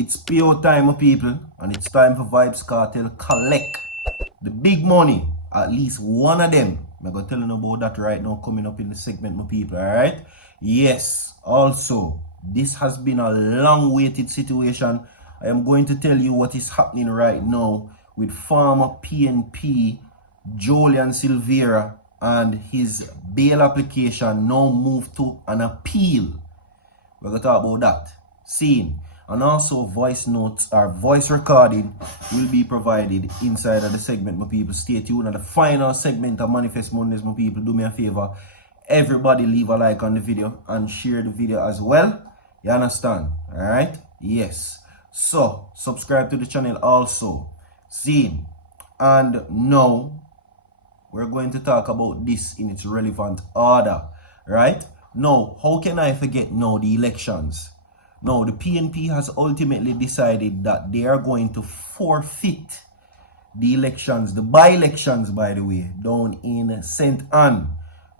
It's PO time, my people, and it's time for Vybz Kartel collect the big money. At least one of them. I'm going to tell you about that right now coming up in the segment, my people, alright? Yes, also, this has been a long-waited situation. I am going to tell you what is happening right now with former PNP Jolian Silvera and his bail application now moved to an appeal. We're going to talk about that. Scene. And also voice notes or voice recording will be provided inside of the segment, my people. Stay tuned. And the final segment of Manifest Mondays, my people, do me a favor. Everybody leave a like on the video and share the video as well. You understand? Alright? Yes. So, subscribe to the channel also. Scene. And now, we're going to talk about this in its relevant order. Right? Now, how can I forget now the elections? Now, the PNP has ultimately decided that they are going to forfeit the elections, the by-elections, by the way, down in St. Anne.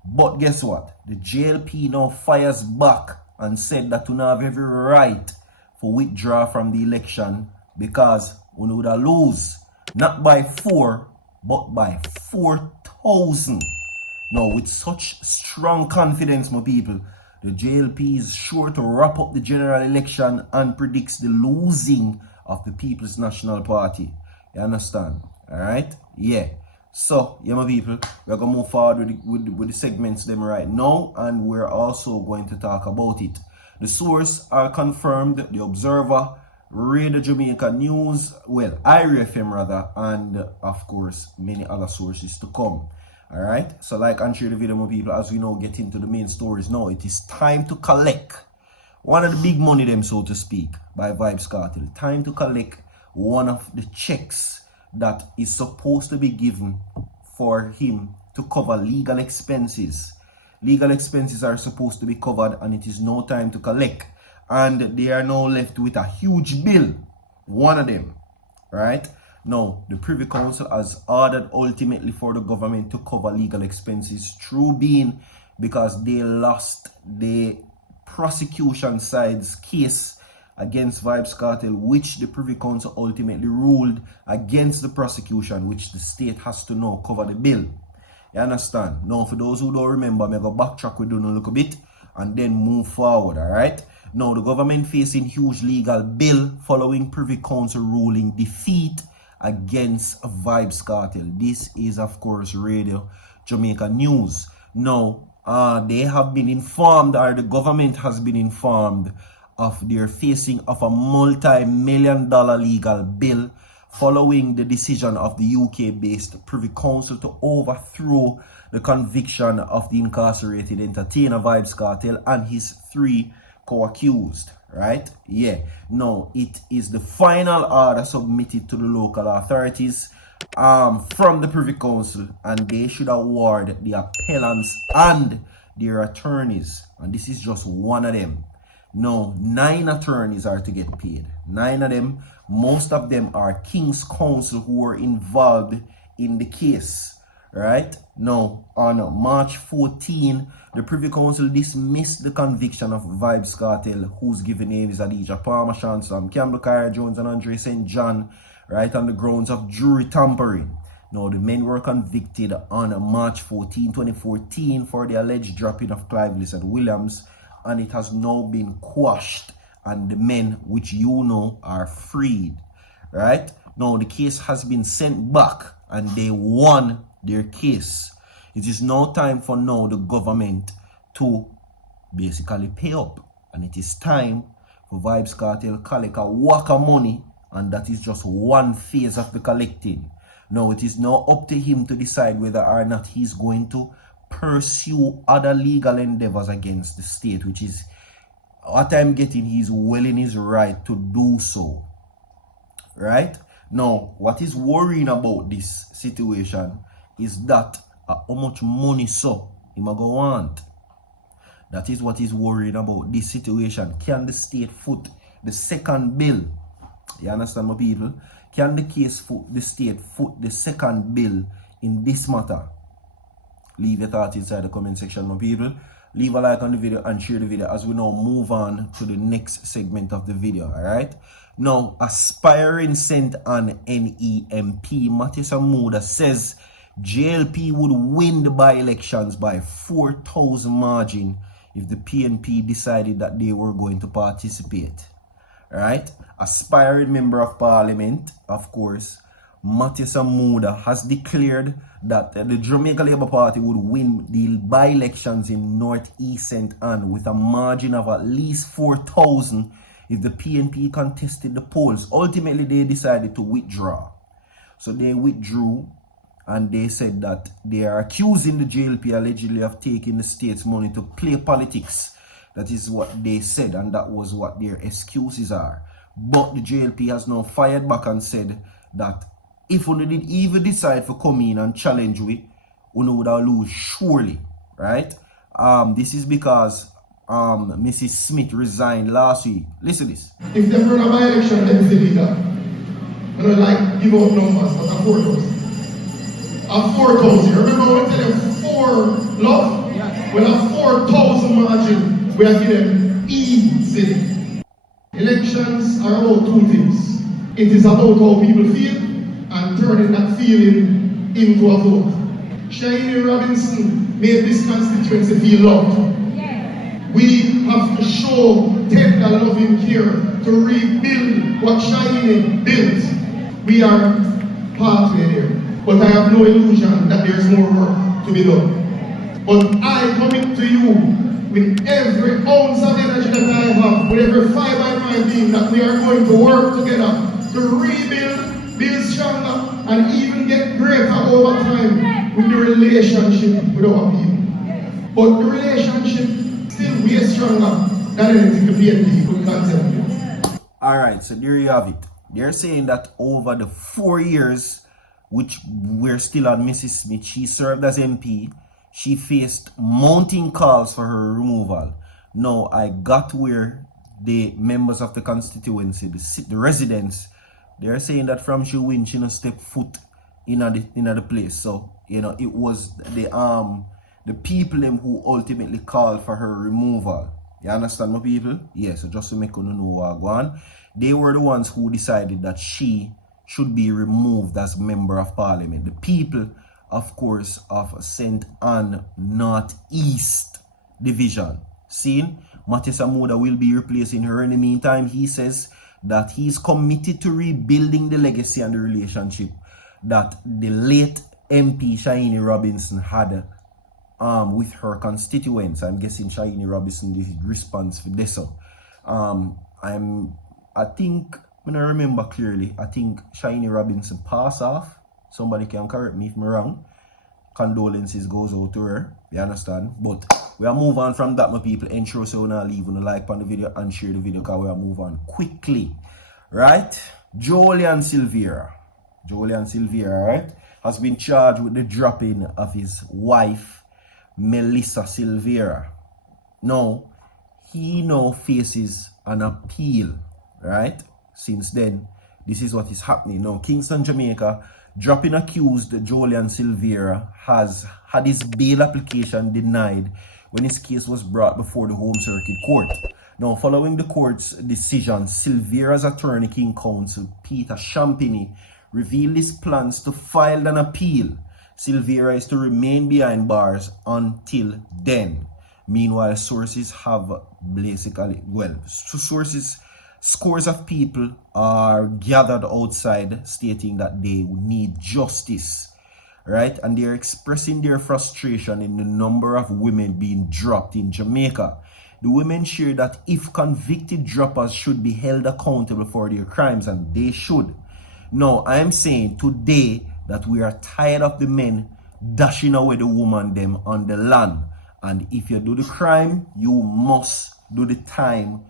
But guess what? The JLP now fires back and said that we have every right for withdraw from the election because we would lose not by 4, but by 4,000. Now, with such strong confidence, my people, the JLP is sure to wrap up the general election and predicts the losing of the People's National Party. You understand? Alright? Yeah. So, yeah, my people, we're going to move forward with the segments them right now, and we're also going to talk about it. The source are confirmed, The Observer, Radio Jamaica News, well, IRFM rather, and of course, many other sources to come. Alright, so like and share the video, my people, as we now get into the main stories now. It is time to collect one of the big money them, so to speak, by Vybz Kartel. Time to collect one of the checks that is supposed to be given for him to cover legal expenses. Legal expenses are supposed to be covered and it is no time to collect. And they are now left with a huge bill, one of them, right? Now, the Privy Council has ordered ultimately for the government to cover legal expenses, true being because they lost the prosecution side's case against Vybz Kartel, which the Privy Council ultimately ruled against the prosecution, which the state has to now cover the bill. You understand? Now, for those who don't remember, I'm going to backtrack with you a little bit and then move forward, alright? Now, the government facing huge legal bill following Privy Council ruling defeat against Vybz Kartel. This is, of course, Radio Jamaica News. Now, they have been informed, or the government has been informed, of their facing of a multi-million-dollar legal bill following the decision of the UK-based Privy Council to overthrow the conviction of the incarcerated entertainer Vybz Kartel and his 3 co-accused. Right? Yeah. No, it is the final order submitted to the local authorities from the Privy Council, and they should award the appellants and their attorneys. And this is just one of them. No, 9 attorneys are to get paid. 9 of them. Most of them are King's Counsel who were involved in the case. Right? Now, on March 14, the Privy Council dismissed the conviction of Vybz Kartel, whose given name is Adidja Palmer, Shansam, Campbell, Kyra Jones, and Andre St. John, right, on the grounds of jury tampering. Now, the men were convicted on March 14, 2014 for the alleged dropping of Clive Lissard Williams, and it has now been quashed, and the men, which you know, are freed. Right? Now, the case has been sent back, and they won their case. It is now time for now the government to basically pay up, and it is time for Vybz Kartel collect a whack of money, and that is just one phase of the collecting. Now it is now up to him to decide whether or not he's going to pursue other legal endeavors against the state, which is what I'm getting. He's well in his right to do so. Right? Now, what is worrying about this situation is that how much money so he might go want. That is what is worrying about this situation. Can the state foot the second bill? You understand, my people? Can the state foot the second bill in this matter? Leave your thoughts inside the comment section, my people. leave a like on the video and share the video as we now move on to the next segment of the video. Alright, now aspiring St. Ann NEMP Matthias Amuda says JLP would win the by-elections by 4,000 margin if the PNP decided that they were going to participate. Right? Aspiring member of parliament, of course, Matthias Amuda has declared that the Jamaica Labour Party would win the by-elections in Northeast St. Ann with a margin of at least 4,000 if the PNP contested the polls. Ultimately, they decided to withdraw. So they withdrew, and they said that they are accusing the JLP allegedly of taking the state's money to play politics. That is what they said, and that was what their excuses are. But the JLP has now fired back and said that if we did even decide to come in and challenge we would have lose surely, right? This is because Mrs. Smith resigned last week. Listen to this. If they run a by-election, then it's illegal. I don't like give out numbers, but a 4,000. A 4,000. Remember when I tell them 4 love? Yeah. When a 4,000 margin, we are giving easy. Elections are about two things. It is about how people feel and turning that feeling into a vote. Shiny Robinson made this constituency feel loved. Yeah. We have to show tender loving care to rebuild what Shiny built. We are partly there. But I have no illusion that there is more work to be done. But I commit to you with every ounce of energy that I have, with every fiber in my being, that we are going to work together to rebuild, build stronger, and even get greater over time with the relationship with our people. But the relationship still way stronger than anything the PNP could contemplate. Alright, so there you have it. They're saying that over the 4 years which we're still on Mrs. Smith, she served as MP, she faced mounting calls for her removal. Now, I got where the members of the constituency, the residents, they're saying that from she win, she no step foot in the place. So, you know, it was the people them who ultimately called for her removal. You understand, my people? Yes, so just to make you know what going on. They were the ones who decided that she should be removed as member of parliament. The people, of course, of St. Ann Northeast Division. Seen? Matthias Amuda will be replacing her. In the meantime, he says that he's committed to rebuilding the legacy and the relationship that the late MP Shiny Robinson had with her constituents. I'm guessing Shiny Robinson did response for this. I think, when I remember clearly, I think Shiny Robinson passed off. Somebody can correct me if I'm wrong. Condolences goes out to her. You understand? But we'll move on from that, my people. Ensure so now leave a like on the video and share the video because we'll move on quickly. Right? Jolian Silvera, right, has been charged with the dropping of his wife, Melissa Silvera. Now, he now faces an appeal, right? Since then, this is what is happening. Now, Kingston, Jamaica, dropping accused Jolian Silvera has had his bail application denied when his case was brought before the Home Circuit Court. Now, following the court's decision, Silvera's attorney, King Counsel Peter Champagny, revealed his plans to file an appeal. Silvera is to remain behind bars until then. Meanwhile, sources have basically, scores of people are gathered outside stating that they need justice, right? And they're expressing their frustration in the number of women being dropped in Jamaica. The women share that if convicted droppers should be held accountable for their crimes, and they should. Now, I'm saying today that we are tired of the men dashing away the woman them on the land. And if you do the crime, you must do the time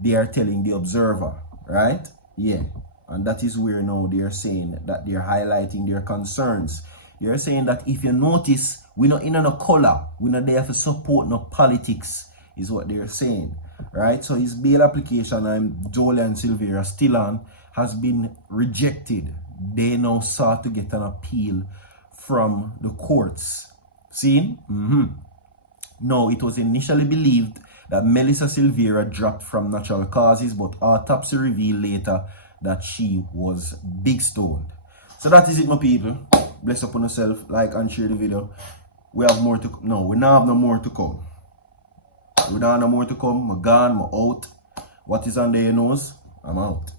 they are telling the observer, right? Yeah. And that is where now they are saying that they're highlighting their concerns. They're saying that if you notice, we're not in no color, we're not there for support, no politics, is what they're saying, right? So his bail application, Jolian Silvera still on, has been rejected. They now sought to get an appeal from the courts. Seen? Now, it was initially believed that Melissa Silvera dropped from natural causes, but autopsy revealed later that she was big stoned. So that is it, my people. Bless upon yourself, like and share the video. We have more to no, we don't have no more to come. We don't have no more to come. I'm gone, I'm out. What is on their nose? I'm out.